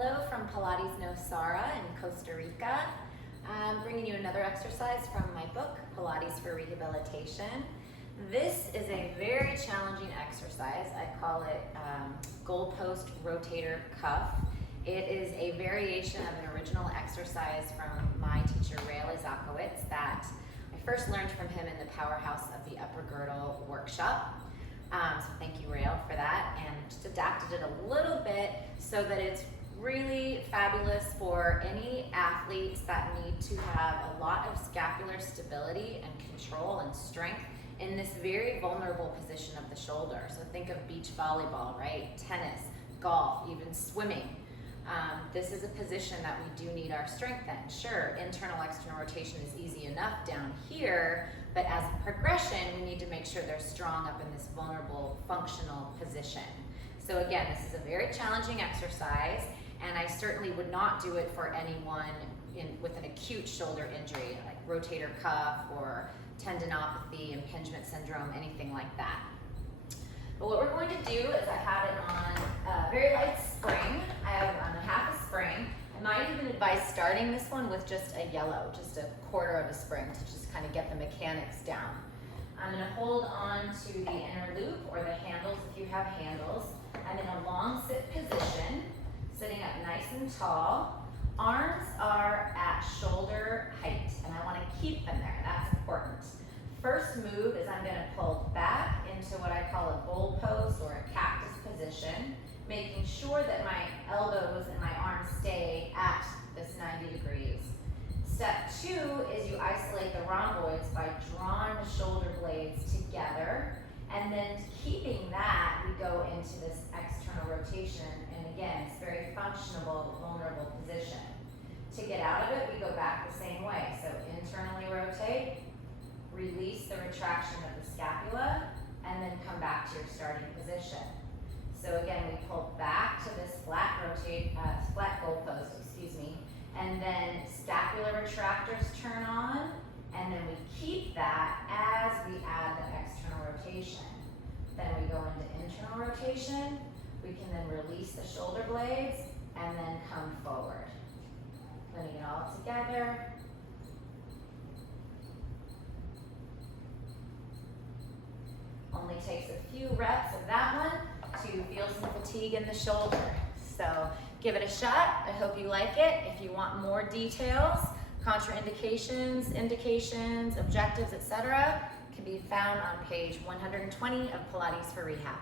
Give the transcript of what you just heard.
Hello from Pilates No Sara in Costa Rica. I'm bringing you another exercise from my book, Pilates for Rehabilitation. This is a very challenging exercise. I call it Goalpost Rotator Cuff. It is a variation of an original exercise from my teacher, Rael Izakowicz, that I first learned from him in the Powerhouse of the Upper Girdle workshop. So thank you, Rael, for that, and just adapted it a little bit so that it's really fabulous for any athletes that need to have a lot of scapular stability and control and strength in this very vulnerable position of the shoulder. So think of beach volleyball, right? Tennis, golf, even swimming. This is a position that we do need our strength in. Sure, internal, external rotation is easy enough down here, but as a progression, we need to make sure they're strong up in this vulnerable, functional position. So again, this is a very challenging exercise, and I certainly would not do it for anyone with an acute shoulder injury, like rotator cuff or tendinopathy, impingement syndrome, anything like that. But what we're going to do is I have it on a very light spring. I have it on a half a spring. I might even advise starting this one with just a yellow, just a quarter of a spring to just kind of get the mechanics down. I'm going to hold on to the inner loop or the handles if you have handles. I'm in a long sit position, sitting up nice and tall. Arms are at shoulder height, and I want to keep them there. That's important. First move is I'm going to pull back into what I call a goalpost or a cactus position, making sure that my elbows and my arms stay at this 90 degrees. Step two is you isolate the rhomboids by drawing the shoulder blades together, and then keeping that, we go into this external rotation, and again, it's very functional, vulnerable position. To get out of it, we go back the same way. So internally rotate, release the retraction of the scapula, and then come back to your starting position. So again, we pull back to this flat goalpost, and then scapular retractors turn on, and then we keep that as we add the external rotation. Then we go into internal rotation. We can then release the shoulder blades and then come forward. Putting it all together. Only takes a few reps of that one to feel some fatigue in the shoulder. So give it a shot. I hope you like it. If you want more details, contraindications, indications, objectives, etc., can be found on page 120 of Pilates for Rehab.